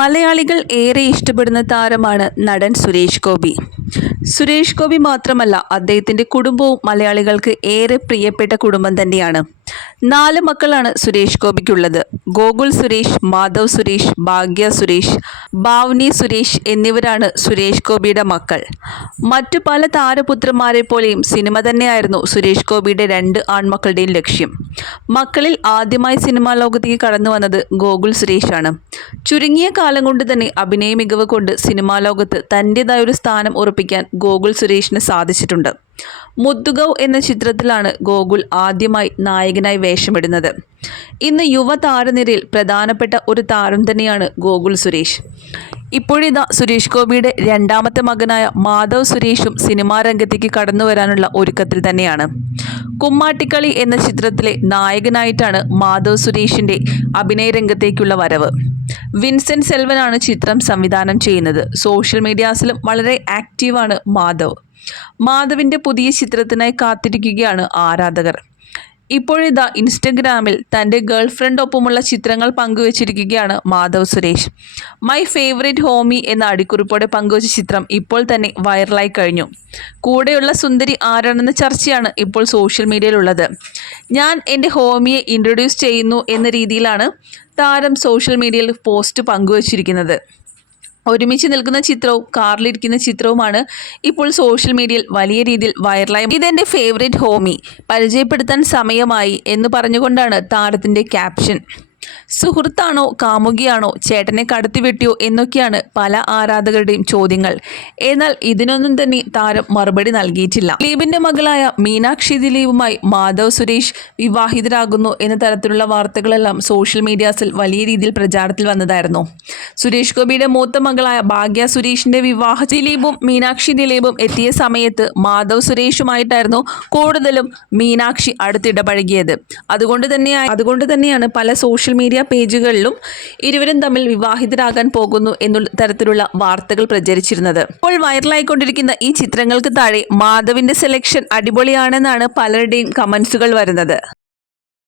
മലയാളികൾ ഏറെ ഇഷ്ടപ്പെടുന്ന താരമാണ് നടൻ സുരേഷ് ഗോപി. സുരേഷ് ഗോപി മാത്രമല്ല അദ്ദേഹത്തിന്റെ കുടുംബവും മലയാളികൾക്ക് ഏറെ പ്രിയപ്പെട്ട കുടുംബം തന്നെയാണ്. നാല് മക്കളാണ് സുരേഷ് ഗോപിക്കുള്ളത്. ഗോകുൽ സുരേഷ് മാധവ് സുരേഷ് ഭാഗ്യ സുരേഷ് ഭാവ്നി സുരേഷ് എന്നിവരാണ് സുരേഷ് ഗോപിയുടെ മക്കൾ. മറ്റു പല താരപുത്രന്മാരെ പോലെയും സിനിമ തന്നെയായിരുന്നു സുരേഷ് ഗോപിയുടെ രണ്ട് ആൺമക്കളുടെയും ലക്ഷ്യം. മക്കളിൽ ആദ്യമായി സിനിമാ ലോകത്തേക്ക് കടന്നു വന്നത് ഗോകുൽ സുരേഷാണ്. ചുരുങ്ങിയ കാലം കൊണ്ട് തന്നെ അഭിനയ മികവ് കൊണ്ട് സിനിമാ ലോകത്ത് തന്റെതായ ഒരു സ്ഥാനം ഉറപ്പിക്കാൻ ഗോകുൽ സുരേഷിന് സാധിച്ചിട്ടുണ്ട്. മുദ്ദുഗൗ എന്ന ചിത്രത്തിലാണ് ഗോകുൽ ആദ്യമായി നായകനായി വേഷമിടുന്നത്. ഇന്ന് യുവ താരനിരയിൽ പ്രധാനപ്പെട്ട ഒരു താരം തന്നെയാണ് ഗോകുൽ സുരേഷ്. ഇപ്പോഴിതാ സുരേഷ് ഗോപിയുടെ രണ്ടാമത്തെ മകനായ മാധവ് സുരേഷും സിനിമാ രംഗത്തേക്ക് കടന്നു വരാനുള്ള ഒരുക്കത്തിൽ തന്നെയാണ്. കുമ്മാട്ടിക്കളി എന്ന ചിത്രത്തിലെ നായകനായിട്ടാണ് മാധവ് സുരേഷിന്റെ അഭിനയ രംഗത്തേക്കുള്ള വരവ്. വിൻസെന്റ് സെൽവനാണ് ചിത്രം സംവിധാനം ചെയ്യുന്നത്. സോഷ്യൽ മീഡിയാസിലും വളരെ ആക്റ്റീവാണ് മാധവ്. മാധവിന്റെ പുതിയ ചിത്രത്തിനായി കാത്തിരിക്കുകയാണ് ആരാധകർ. ഇപ്പോഴിതാ ഇൻസ്റ്റഗ്രാമിൽ തന്റെ ഗേൾ ഫ്രണ്ടൊപ്പമുള്ള ചിത്രങ്ങൾ പങ്കുവച്ചിരിക്കുകയാണ് Madhav Suresh. My favourite homie എന്ന അടിക്കുറിപ്പോടെ പങ്കുവച്ച ചിത്രം ഇപ്പോൾ തന്നെ വൈറലായി കഴിഞ്ഞു. കൂടെയുള്ള സുന്ദരി ആരാണെന്ന ചർച്ചയാണ് ഇപ്പോൾ സോഷ്യൽ മീഡിയയിലുള്ളത്. ഞാൻ എന്റെ ഹോമിയെ ഇൻട്രൊഡ്യൂസ് ചെയ്യുന്നു എന്ന രീതിയിലാണ് താരം സോഷ്യൽ മീഡിയയിൽ പോസ്റ്റ് പങ്കുവച്ചിരിക്കുന്നത്. ഒരുമിച്ച് നിൽക്കുന്ന ചിത്രവും കാറിലിരിക്കുന്ന ചിത്രവുമാണ് ഇപ്പോൾ സോഷ്യൽ മീഡിയയിൽ വലിയ രീതിയിൽ വൈറലായി ഇതെന്റെ ഫേവറേറ്റ് ഹോമി പരിചയപ്പെടുത്താൻ സമയമായി എന്ന് പറഞ്ഞുകൊണ്ടാണ് താരത്തിന്റെ ക്യാപ്ഷൻ സുഹൃത്താണോ കാമുകിയാണോ ചേട്ടനെ കടത്തിവെട്ടിയോ എന്നൊക്കെയാണ് പല ആരാധകരുടെയും ചോദ്യങ്ങൾ. എന്നാൽ ഇതിനൊന്നും തന്നെ താരം മറുപടി നൽകിയിട്ടില്ല. ദിലീപിന്റെ മകളായ മീനാക്ഷി ദിലീപുമായി മാധവ് സുരേഷ് വിവാഹിതരാകുന്നു എന്ന തരത്തിലുള്ള വാർത്തകളെല്ലാം സോഷ്യൽ മീഡിയാസിൽ വലിയ രീതിയിൽ പ്രചാരത്തിൽ വന്നതായിരുന്നു. സുരേഷ് ഗോപിയുടെ മൂത്ത മകളായ ഭാഗ്യ സുരേഷിന്റെ വിവാഹ ദിലീപും മീനാക്ഷി ദിലീപും എത്തിയ സമയത്ത് മാധവ് സുരേഷുമായിട്ടായിരുന്നു കൂടുതലും മീനാക്ഷി അടുത്തിടപഴകിയത്. അതുകൊണ്ട് തന്നെയാണ് അതുകൊണ്ട് തന്നെയാണ് പല സോഷ്യൽ മീഡിയ പേജുകളിലും ഇരുവരും തമ്മിൽ വിവാഹിതരാകാൻ പോകുന്നു എന്ന തരത്തിലുള്ള വാർത്തകൾ പ്രചരിച്ചിരുന്നത്. ഇപ്പോൾ വൈറലായിക്കൊണ്ടിരിക്കുന്ന ഈ ചിത്രങ്ങൾക്ക് താഴെ മാധവിന്റെ സെലക്ഷൻ അടിപൊളിയാണെന്നാണ് പലരുടെയും കമന്റ്സുകൾ വരുന്നത്.